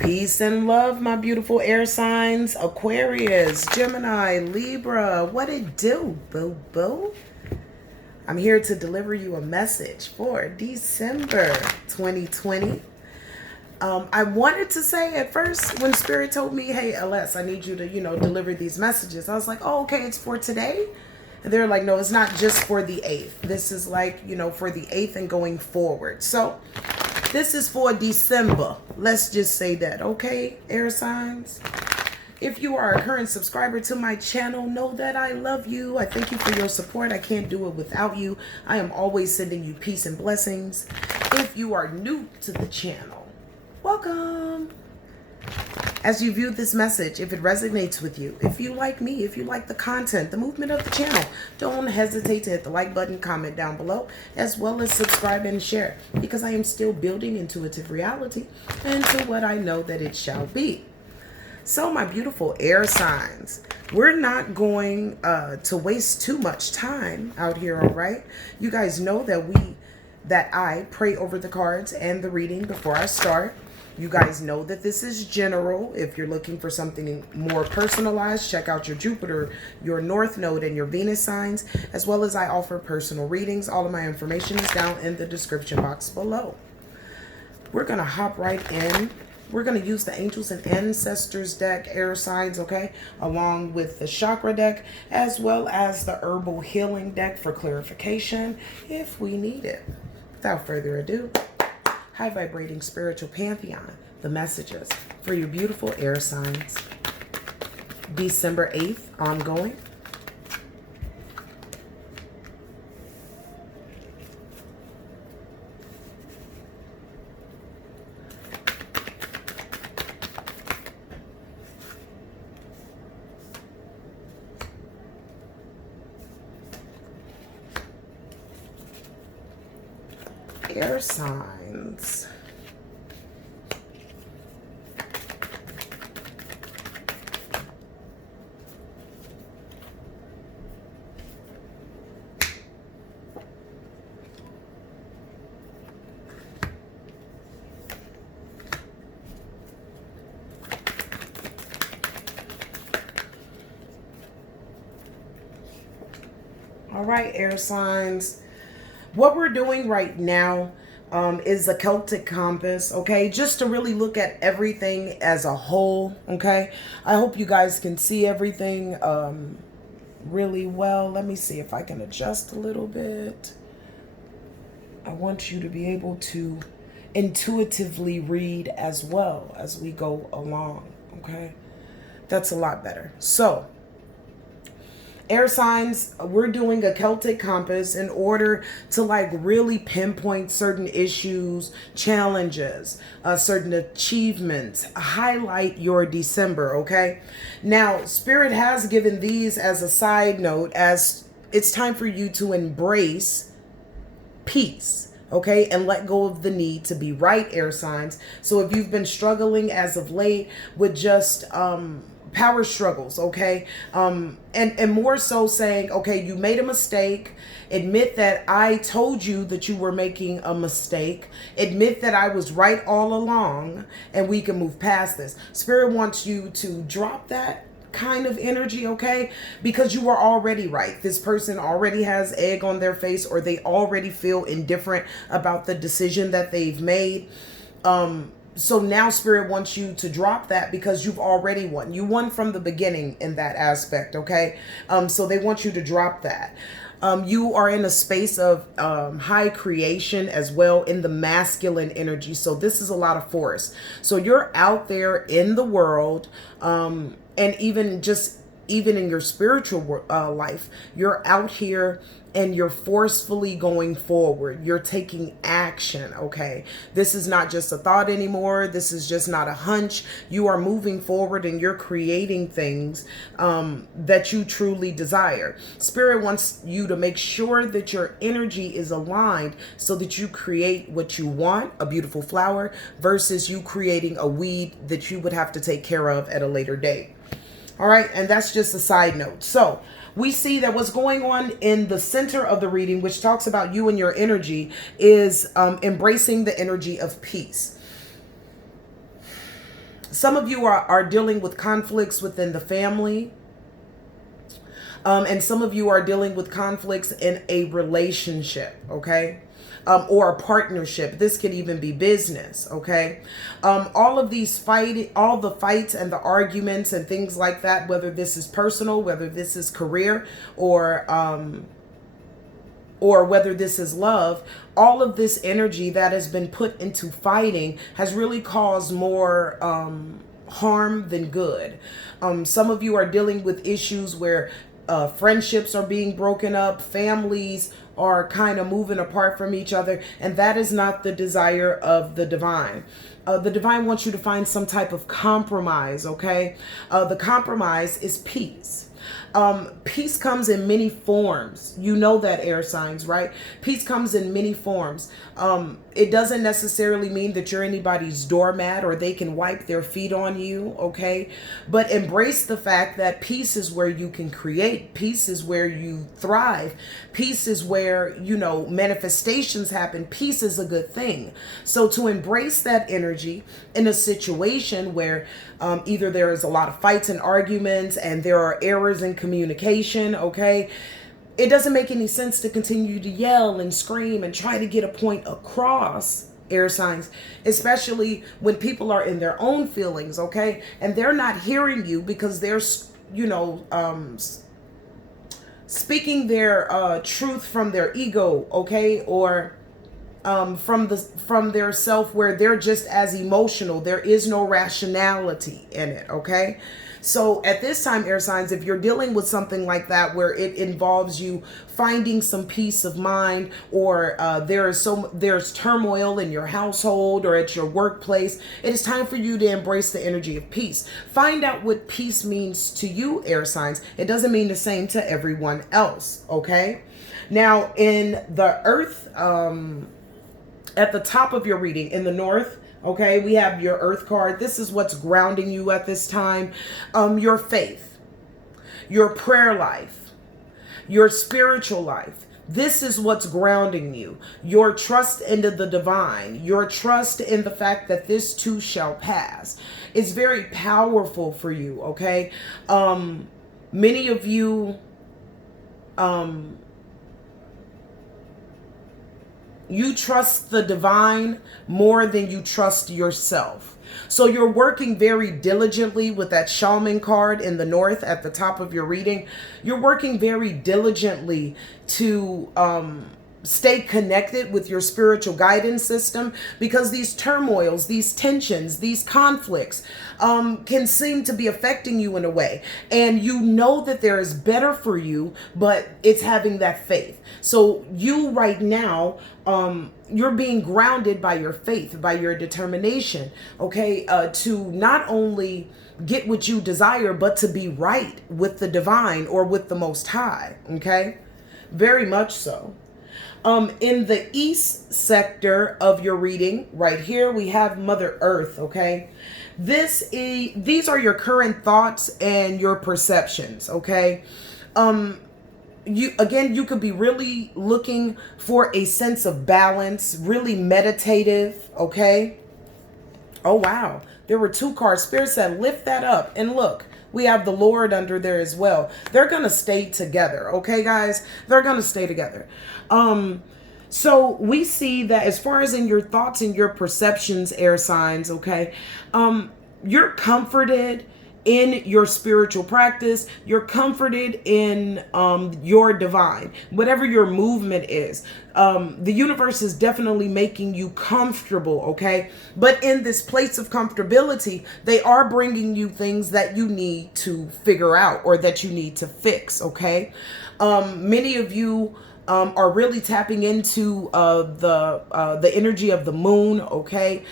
Peace and love, my beautiful air signs, Aquarius, Gemini, Libra. What it do, boo boo? I'm here to deliver you a message for December 2020. I wanted to say at first when Spirit told me, hey, LS, I need you to, deliver these messages. I was like, oh, okay, it's for today. And they're like, no, it's not just for the 8th. This is like, for the 8th and going forward. So this is for December. Let's just say that, okay, air signs? If you are a current subscriber to my channel, know that I love you. I thank you for your support. I can't do it without you. I am always sending you peace and blessings. If you are new to the channel, welcome. As you view this message, if it resonates with you, if you like me, if you like the content, the movement of the channel, don't hesitate to hit the like button, comment down below, as well as subscribe and share, because I am still building intuitive reality into what I know that it shall be. So my beautiful air signs, we're not going to waste too much time out here, all right? You guys know that I pray over the cards and the reading before I start. You guys know that this is general. If you're looking for something more personalized, check out your Jupiter, your North Node, and your Venus signs, as well as I offer personal readings. All of my information is down in the description box below. We're going to hop right in. We're going to use the Angels and Ancestors deck, air signs, okay, along with the Chakra deck, as well as the Herbal Healing deck for clarification if we need it. Without further ado, high vibrating spiritual pantheon, the messages for your beautiful air signs. December 8th, ongoing. Air signs. All right, air signs. What we're doing right now is a Celtic compass, okay? Just to really look at everything as a whole, okay? I hope you guys can see everything really well. Let me see if I can adjust a little bit. I want you to be able to intuitively read as well as we go along, okay? That's a lot better. So, air signs, we're doing a Celtic compass in order to like really pinpoint certain issues, challenges, certain achievements, highlight your December, okay? Now, Spirit has given these as a side note, as it's time for you to embrace peace, okay, and let go of the need to be right, air signs. So if you've been struggling as of late with just power struggles, okay, and more so saying, okay, you made a mistake, admit that I told you that you were making a mistake, admit that I was right all along, and we can move past this. Spirit wants you to drop that kind of energy, okay, because you are already right. This person already has egg on their face, or they already feel indifferent about the decision that they've made. So now Spirit wants you to drop that because you've already won. You won from the beginning in that aspect, okay? So they want you to drop that. You are in a space of high creation as well in the masculine energy. So this is a lot of force. So you're out there in the world, and even in your spiritual life, you're out here and you're forcefully going forward. You're taking action, okay? This is not just a thought anymore. This is just not a hunch. You are moving forward and you're creating things that you truly desire. Spirit wants you to make sure that your energy is aligned so that you create what you want, a beautiful flower, versus you creating a weed that you would have to take care of at a later date. All right, and that's just a side note. So we see that what's going on in the center of the reading, which talks about you and your energy, is embracing the energy of peace. Some of you are dealing with conflicts within the family. And some of you are dealing with conflicts in a relationship, okay? Or a partnership. This could even be business, okay? All of these all the fights and the arguments and things like that, whether this is personal, whether this is career, or whether this is love, all of this energy that has been put into fighting has really caused more harm than good. Some of you are dealing with issues where friendships are being broken up, families are kind of moving apart from each other, and that is not the desire of the divine. The divine wants you to find some type of compromise, okay? The compromise is peace. Peace comes in many forms. You know that, air signs, right? Peace comes in many forms. It doesn't necessarily mean that you're anybody's doormat or they can wipe their feet on you, okay? But embrace the fact that peace is where you can create. Peace is where you thrive. Peace is where, you know, manifestations happen. Peace is a good thing. So to embrace that energy in a situation where either there is a lot of fights and arguments and there are errors in communication, okay? It doesn't make any sense to continue to yell and scream and try to get a point across, air signs, especially when people are in their own feelings, okay? And they're not hearing you because they're, you know, speaking their truth from their ego, okay? Or from their self, where they're just as emotional. There is no rationality in it, okay? So at this time, air signs, if you're dealing with something like that where it involves you finding some peace of mind, or there's turmoil in your household or at your workplace, it is time for you to embrace the energy of peace. Find out what peace means to you, air signs. It doesn't mean the same to everyone else, okay? Now, in the earth, at the top of your reading in the north, okay, we have your earth card. This is what's grounding you at this time. Your faith, your prayer life, your spiritual life. This is what's grounding you. Your trust into the divine, your trust in the fact that this too shall pass. It's very powerful for you, okay? Many of you, you trust the divine more than you trust yourself. So you're working very diligently with that shaman card in the north at the top of your reading. You're working very diligently to stay connected with your spiritual guidance system, because these turmoils, these tensions, these conflicts can seem to be affecting you in a way. And you know that there is better for you, but it's having that faith. So you right now, you're being grounded by your faith, by your determination, okay, to not only get what you desire, but to be right with the divine or with the Most High, okay? Very much so. In the east sector of your reading, right here, we have Mother Earth, okay? These are your current thoughts and your perceptions, okay? You could be really looking for a sense of balance, really meditative, okay? Oh, wow. There were two cards. Spirit said, lift that up. And look, we have the Lord under there as well. They're going to stay together, okay, guys? They're going to stay together. So we see that as far as in your thoughts and your perceptions, air signs, okay, you're comforted in your spiritual practice. You're comforted in your divine, whatever your movement is. The universe is definitely making you comfortable, okay? But in this place of comfortability, they are bringing you things that you need to figure out or that you need to fix, okay? Many of you are really tapping into the energy of the moon, okay?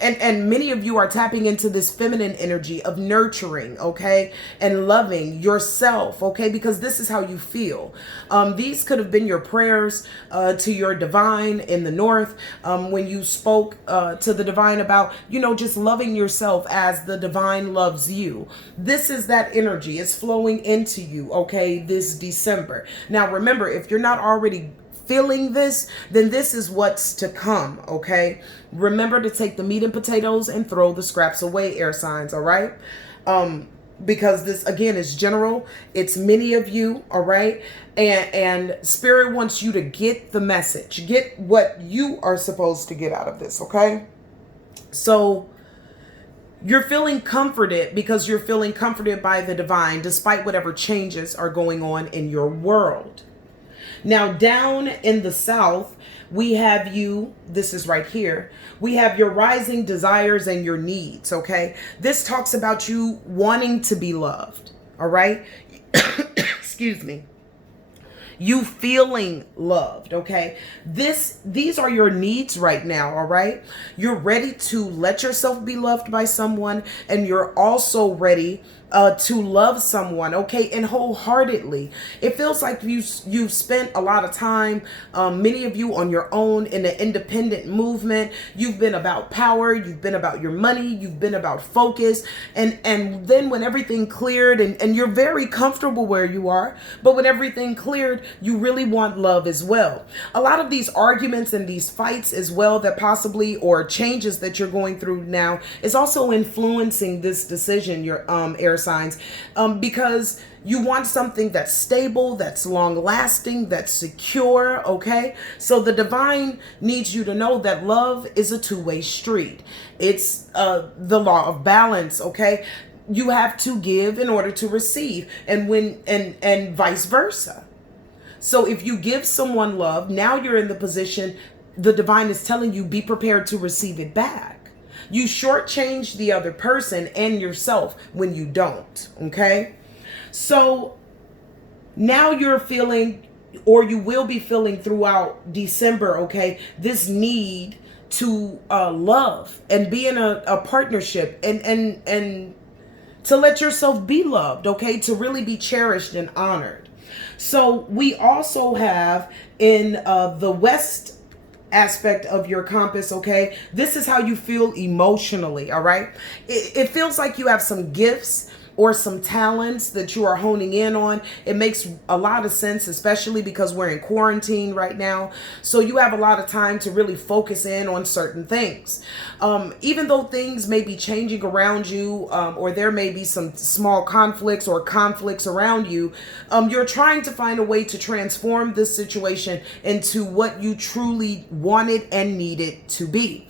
And many of you are tapping into this feminine energy of nurturing, okay? And loving yourself, okay? Because this is how you feel. These could have been your prayers to your divine in the north, when you spoke to the divine about, you know, just loving yourself as the divine loves you. This is that energy. It's flowing into you, okay, this December. Now, remember, if you're not already feeling this, then this is what's to come, okay? Remember to take the meat and potatoes and throw the scraps away, air signs, all right? Because this, again, is general. It's many of you, all right? And Spirit wants you to get the message. Get what you are supposed to get out of this, okay? So you're feeling comforted because you're feeling comforted by the divine despite whatever changes are going on in your world. Now, down in the south, we have you, this is right here, we have your rising desires and your needs, okay? This talks about you wanting to be loved, all right? Excuse me. You feeling loved, okay? These are your needs right now, all right? You're ready to let yourself be loved by someone, and you're also ready to love someone, okay, and wholeheartedly. It feels like you've spent a lot of time, many of you, on your own in the independent movement. You've been about power, you've been about your money, you've been about focus, and then when everything cleared, and you're very comfortable where you are, but when everything cleared, you really want love as well. A lot of these arguments and these fights as well that possibly, or changes that you're going through now, is also influencing this decision, your air signs, because you want something that's stable, that's long lasting, that's secure, okay? So the divine needs you to know that love is a two-way street. It's the law of balance, okay? You have to give in order to receive, and and vice versa. So if you give someone love, now you're in the position, the divine is telling you, be prepared to receive it back. You shortchange the other person and yourself when you don't, okay? So now you're feeling, or you will be feeling throughout December, okay, this need to love and be in a partnership and to let yourself be loved, okay, to really be cherished and honored. So we also have in the West aspect of your compass, okay, this is how you feel emotionally, all right? It feels like you have some gifts or some talents that you are honing in on. It makes a lot of sense, especially because we're in quarantine right now. So you have a lot of time to really focus in on certain things. Even though things may be changing around you, or there may be some small conflicts or conflicts around you, you're trying to find a way to transform this situation into what you truly wanted and needed to be.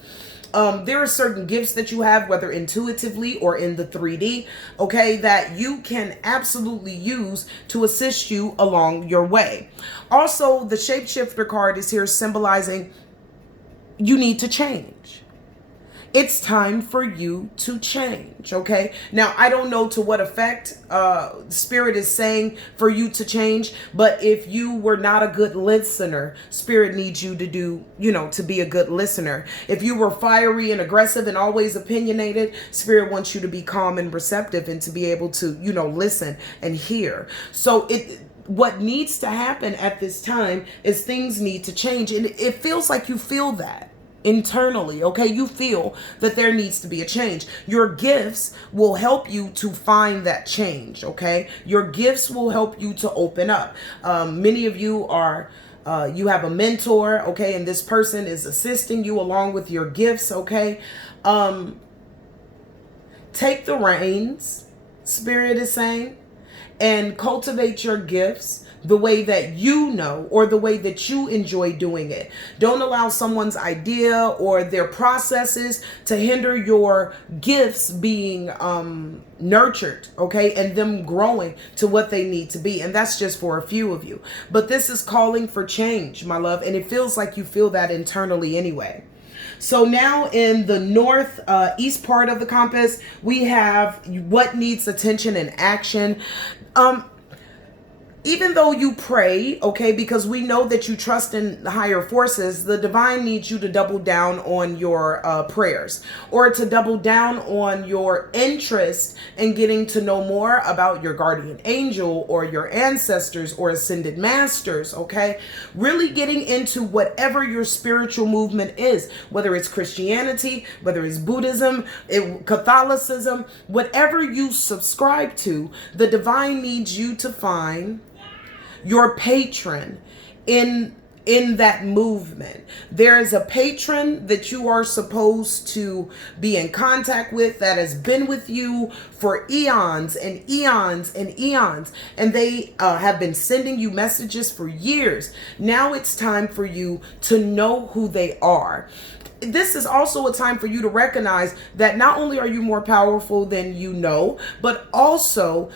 There are certain gifts that you have, whether intuitively or in the 3D, okay, that you can absolutely use to assist you along your way. Also, the shapeshifter card is here symbolizing you need to change. It's time for you to change, okay? Now, I don't know to what effect Spirit is saying for you to change, but if you were not a good listener, Spirit needs you to do, to be a good listener. If you were fiery and aggressive and always opinionated, Spirit wants you to be calm and receptive and to be able to, listen and hear. So what needs to happen at this time is things need to change, and it feels like you feel that internally, okay? You feel that there needs to be a change. Your gifts will help you to find that change, okay? Your gifts will help you to open up. Many of you are you have a mentor, okay, and this person is assisting you along with your gifts, okay? Take the reins, Spirit is saying, and cultivate your gifts the way that you know, or the way that you enjoy doing it. Don't allow someone's idea or their processes to hinder your gifts being nurtured, okay, and them growing to what they need to be. And that's just for a few of you. But this is calling for change, my love, and it feels like you feel that internally anyway. So now in the north east part of the compass, we have what needs attention and action. Even though you pray, okay, because we know that you trust in the higher forces, the divine needs you to double down on your prayers, or to double down on your interest in getting to know more about your guardian angel or your ancestors or ascended masters, okay? Really getting into whatever your spiritual movement is, whether it's Christianity, whether it's Buddhism, Catholicism, whatever you subscribe to, the divine needs you to find your patron in in that movement. There is a patron that you are supposed to be in contact with that has been with you for eons and eons and eons, and they have been sending you messages for years. Now it's time for you to know who they are. This is also a time for you to recognize that not only are you more powerful than you know, but also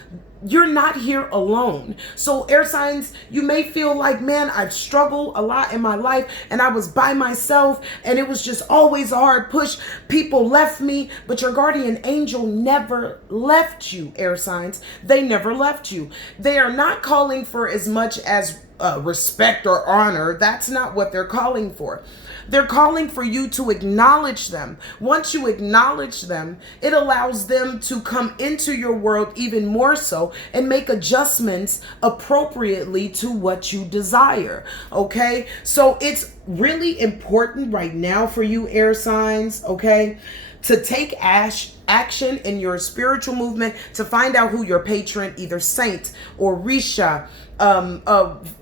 you're not here alone. So air signs, you may feel like, man, I've struggled a lot in my life and I was by myself and it was just always a hard push. People left me, but your guardian angel never left you, air signs. They never left you. They are not calling for as much as respect or honor. That's not what they're calling for. They're calling for you to acknowledge them. Once you acknowledge them, it allows them to come into your world even more so and make adjustments appropriately to what you desire. Okay? So it's really important right now for you, air signs, okay, to take action in your spiritual movement to find out who your patron, either saint or Risha,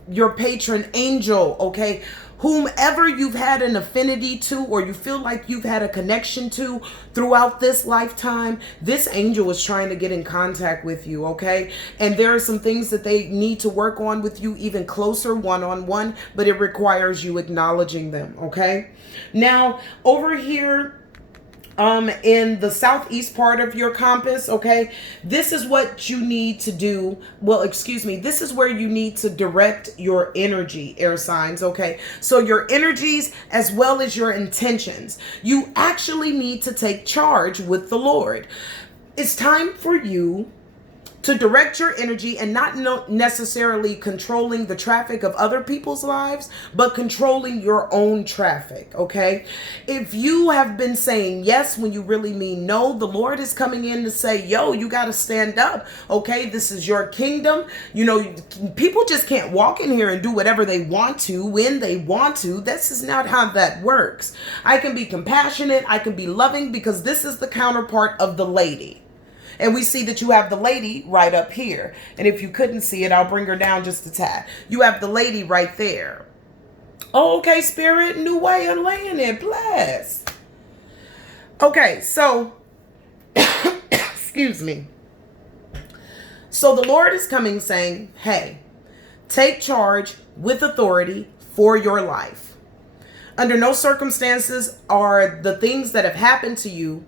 your patron angel, okay, whomever you've had an affinity to or you feel like you've had a connection to throughout this lifetime, this angel is trying to get in contact with you, okay? And there are some things that they need to work on with you even closer one-on-one, but it requires you acknowledging them, okay? Now, over here, in the southeast part of your compass, okay, this is what you need to do. Well, excuse me, this is where you need to direct your energy, air signs, okay? So your energies as well as your intentions. You actually need to take charge with the Lord. It's time for you to direct your energy and not necessarily controlling the traffic of other people's lives, but controlling your own traffic, okay? If you have been saying yes when you really mean no, the Lord is coming in to say, yo, you got to stand up, okay? This is your kingdom. You know, people just can't walk in here and do whatever they want to when they want to. This is not how that works. I can be compassionate. I can be loving because this is the counterpart of the lady. And we see that you have the lady right up here. And if you couldn't see it, I'll bring her down just a tad. You have the lady right there. Oh, okay, Spirit, new way of laying it. Bless. Okay, so, excuse me. So the Lord is coming saying, hey, take charge with authority for your life. Under no circumstances are the things that have happened to you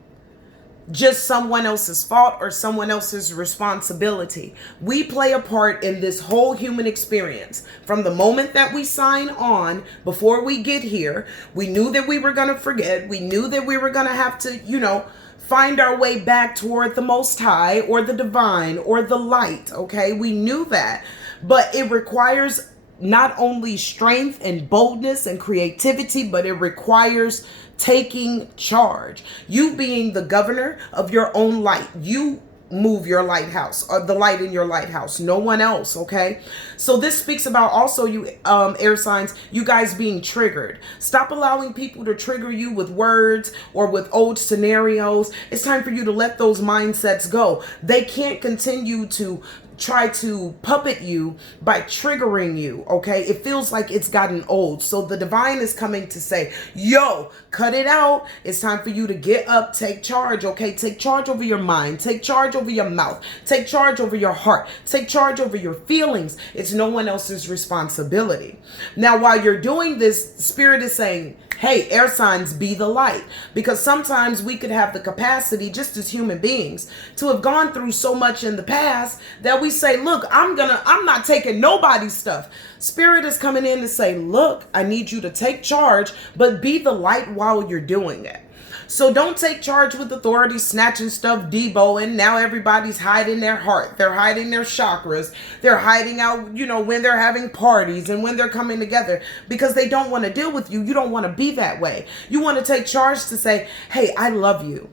just someone else's fault or someone else's responsibility. We play a part in this whole human experience. From the moment that we sign on, before we get here, we knew that we were going to forget. We knew that we were going to have to, you know, find our way back toward the Most High or the divine or the light. Okay, we knew that. But it requires not only strength and boldness and creativity, but it requires taking charge. You being the governor of your own light. You move your lighthouse or the light in your lighthouse, no one else. Okay, so this speaks about also you air signs, you guys being triggered. Stop allowing people to trigger you with words or with old scenarios. It's time for you to let those mindsets go. They can't continue to try to puppet you by triggering you, okay? It feels like it's gotten old. So the divine is coming to say, yo, cut it out. It's time for you to get up, take charge, okay? Take charge over your mind, take charge over your mouth, take charge over your heart, take charge over your feelings. It's no one else's responsibility. Now, while you're doing this, Spirit is saying, hey, air signs, be the light. Because sometimes we could have the capacity, just as human beings, to have gone through so much in the past that we say, look, I'm not taking nobody's stuff. Spirit is coming in to say, look, I need you to take charge, but be the light while you're doing it. So don't take charge with authority, snatching stuff, deboing. Now everybody's hiding their heart. They're hiding their chakras. They're hiding out, you know, when they're having parties and when they're coming together because they don't want to deal with you. You don't want to be that way. You want to take charge to say, hey, I love you,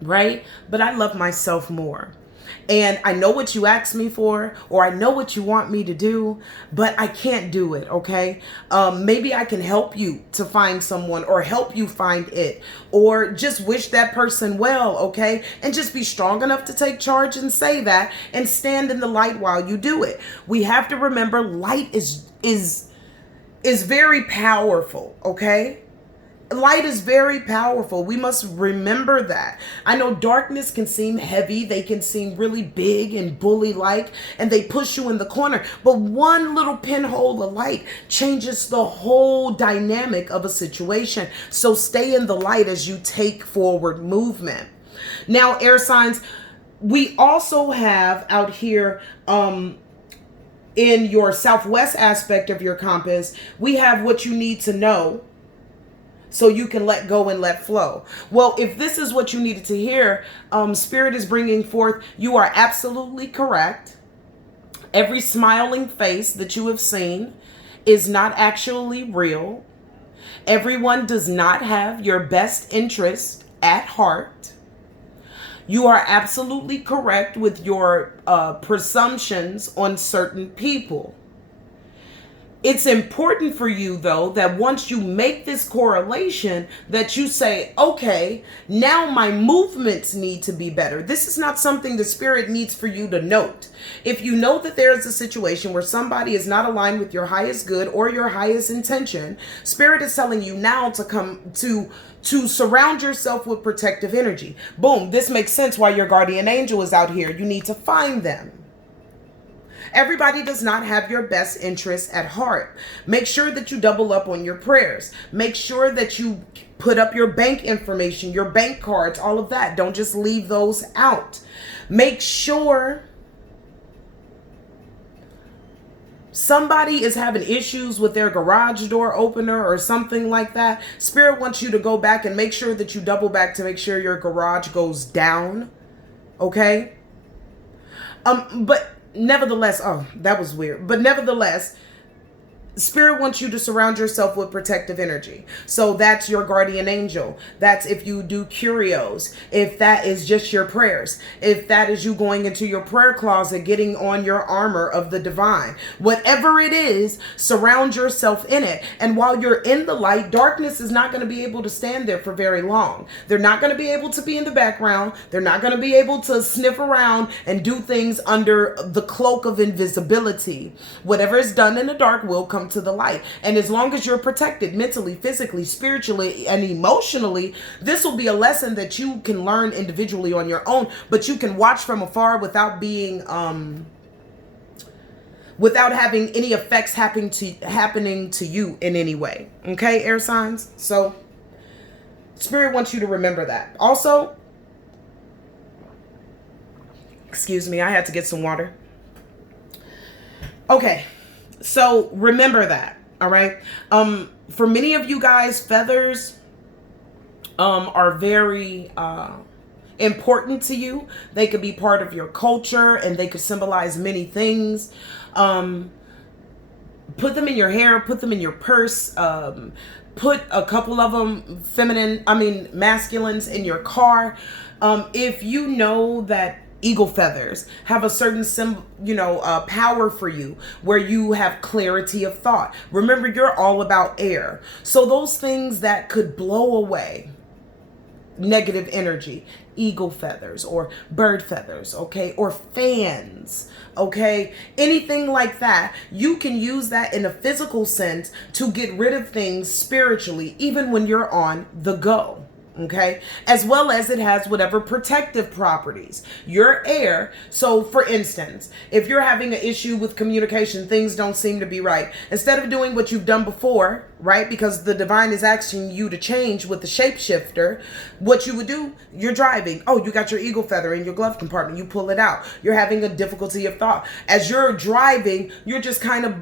right? But I love myself more. And I know what you asked me for, or I know what you want me to do, but I can't do it, okay? Maybe I can help you to find someone or help you find it, or just wish that person well, okay? And just be strong enough to take charge and say that and stand in the light while you do it. We have to remember light is is very powerful, okay? Light is very powerful. We must remember that. I know darkness can seem heavy. They can seem really big and bully-like, and they push you in the corner. But one little pinhole of light changes the whole dynamic of a situation. So stay in the light as you take forward movement. Now, air signs, we also have out here, in your southwest aspect of your compass, we have what you need to know so you can let go and let flow. Well, if this is what you needed to hear, Spirit is bringing forth, you are absolutely correct. Every smiling face that you have seen is not actually real. Everyone does not have your best interest at heart. You are absolutely correct with your presumptions on certain people. It's important for you, though, that once you make this correlation, that you say, okay, now my movements need to be better. This is not something the Spirit needs for you to note. If you know that there is a situation where somebody is not aligned with your highest good or your highest intention, Spirit is telling you now to come to surround yourself with protective energy. Boom, this makes sense why your guardian angel is out here. You need to find them. Everybody does not have your best interests at heart. Make sure that you double up on your prayers. Make sure that you put up your bank information, your bank cards, all of that. Don't just leave those out. Make sure somebody is having issues with their garage door opener or something like that. Spirit wants you to go back and make sure that you double back to make sure your garage goes down. Okay? But nevertheless, oh, that was weird. But nevertheless, Spirit wants you to surround yourself with protective energy. So that's your guardian angel. That's if you do curios. If that is just your prayers. If that is you going into your prayer closet, getting on your armor of the divine. Whatever it is, surround yourself in it. And while you're in the light, darkness is not going to be able to stand there for very long. They're not going to be able to be in the background. They're not going to be able to sniff around and do things under the cloak of invisibility. Whatever is done in the dark will come to the light. And as long as you're protected mentally, physically, spiritually, and emotionally, this will be a lesson that you can learn individually on your own, but you can watch from afar without being without having any effects happening to you in any way. Okay, air signs? So Spirit wants you to remember that. Also, excuse me, I had to get some water. Okay. So remember that, all right? For many of you guys, feathers are very important to you. They could be part of your culture and they could symbolize many things. Put them in your hair, put them in your purse, put a couple of them masculines in your car. If you know that eagle feathers have a certain power for you where you have clarity of thought. Remember, you're all about air. So those things that could blow away negative energy, eagle feathers or bird feathers, okay, or fans, okay, anything like that, you can use that in a physical sense to get rid of things spiritually, even when you're on the go. Okay, as well as it has whatever protective properties. Your air. So for instance, if you're having an issue with communication, things don't seem to be right. Instead of doing what you've done before, right? Because the divine is asking you to change with the shapeshifter. What you would do, you're driving. Oh, you got your eagle feather in your glove compartment. You pull it out. You're having a difficulty of thought. As you're driving, you're just kind of,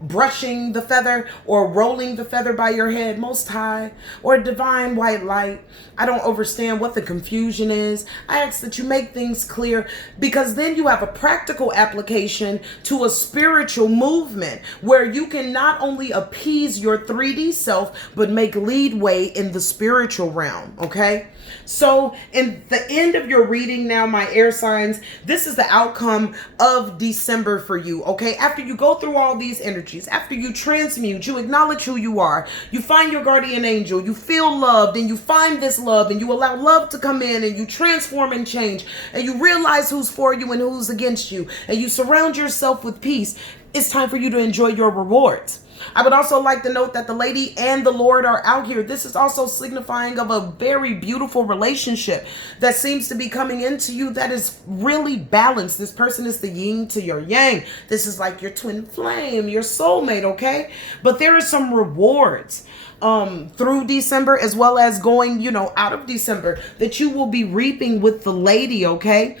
brushing the feather or rolling the feather by your head, Most High, or divine white light. I don't understand what the confusion is. I ask that you make things clear, because then you have a practical application to a spiritual movement where you can not only appease your 3D self, but make leadway in the spiritual realm. Okay. So in the end of your reading now, my air signs, this is the outcome of December for you. Okay. After you go through all these energies, after you transmute, you acknowledge who you are, you find your guardian angel, you feel loved, and you find this love, and you allow love to come in, and you transform and change, and you realize who's for you and who's against you, and you surround yourself with peace. It's time for you to enjoy your rewards. I would also like to note that the lady and the Lord are out here. This is also signifying of a very beautiful relationship that seems to be coming into you that is really balanced. This person is the yin to your yang. This is like your twin flame, your soulmate, okay? But there are some rewards through December, as well as going, out of December, that you will be reaping with the lady, okay?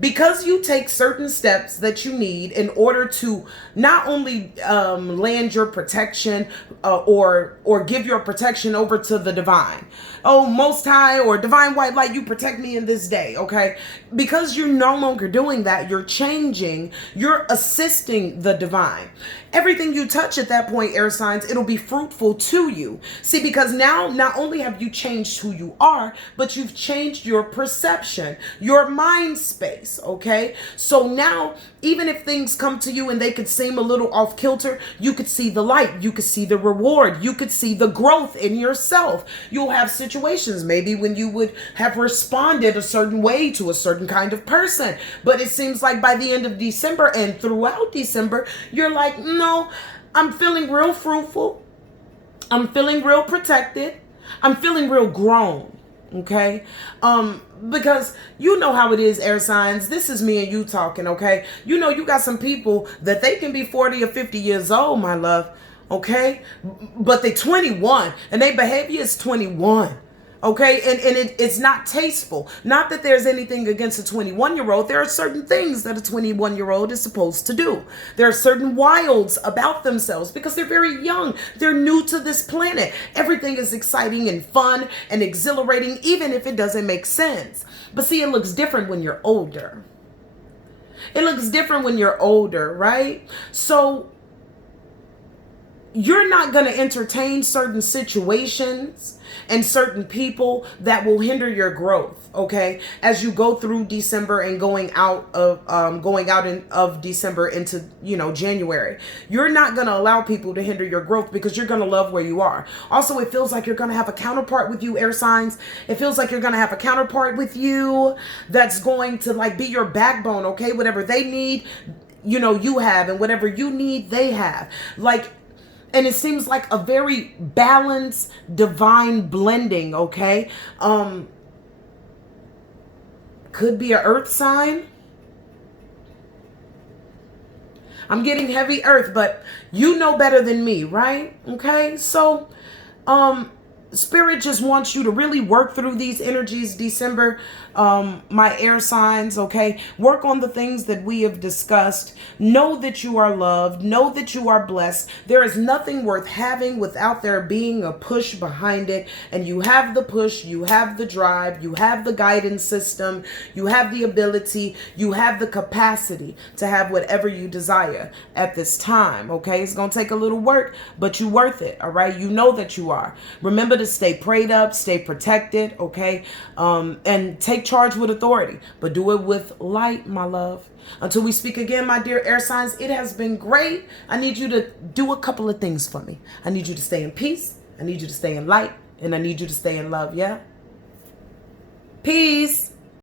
Because you take certain steps that you need in order to not only land your protection or give your protection over to the divine. Oh, Most High or Divine White Light, you protect me in this day, okay? Because you're no longer doing that, you're changing, you're assisting the divine. Everything you touch at that point, air signs, it'll be fruitful to you. See, because now not only have you changed who you are, but you've changed your perception, your mind space, okay? So now, even if things come to you and they could seem a little off kilter, you could see the light, you could see the reward, you could see the growth in yourself. You'll have situations maybe when you would have responded a certain way to a certain kind of person, but it seems like by the end of December and throughout December, you're like, no, I'm feeling real fruitful, I'm feeling real protected, I'm feeling real grown. Okay, because you know how it is, air signs. This is me and you talking, okay? You got some people that they can be 40 or 50 years old, my love, okay? But they 21 and their behavior is 21. Okay, and it's not tasteful. Not that there's anything against a 21-year-old. There are certain things that a 21-year-old is supposed to do. There are certain wilds about themselves because they're very young. They're new to this planet. Everything is exciting and fun and exhilarating, even if it doesn't make sense. But see, it looks different when you're older. It looks different when you're older, right? So you're not going to entertain certain situations and certain people that will hinder your growth, okay? As you go through December and going out of December into, January. You're not going to allow people to hinder your growth because you're going to love where you are. Also, it feels like you're going to have a counterpart with you, air signs. It feels like you're going to have a counterpart with you that's going to like be your backbone, okay? Whatever they need, you have, and whatever you need, they have. And it seems like a very balanced, divine blending, okay? Could be an earth sign. I'm getting heavy earth, but you know better than me, right? Okay, so Spirit just wants you to really work through these energies, December, my air signs, okay? Work on the things that we have discussed. Know that you are loved. Know that you are blessed. There is nothing worth having without there being a push behind it. And you have the push, you have the drive, you have the guidance system, you have the ability, you have the capacity to have whatever you desire at this time, okay? It's going to take a little work, but you're worth it, all right? You know that you are. Remember to stay prayed up, stay protected, okay? And take charge with authority, but do it with light, my love. Until we speak again, my dear air signs, it has been great. I need you to do a couple of things for me. I need you to stay in peace. I need you to stay in light, and I need you to stay in love, yeah? Peace.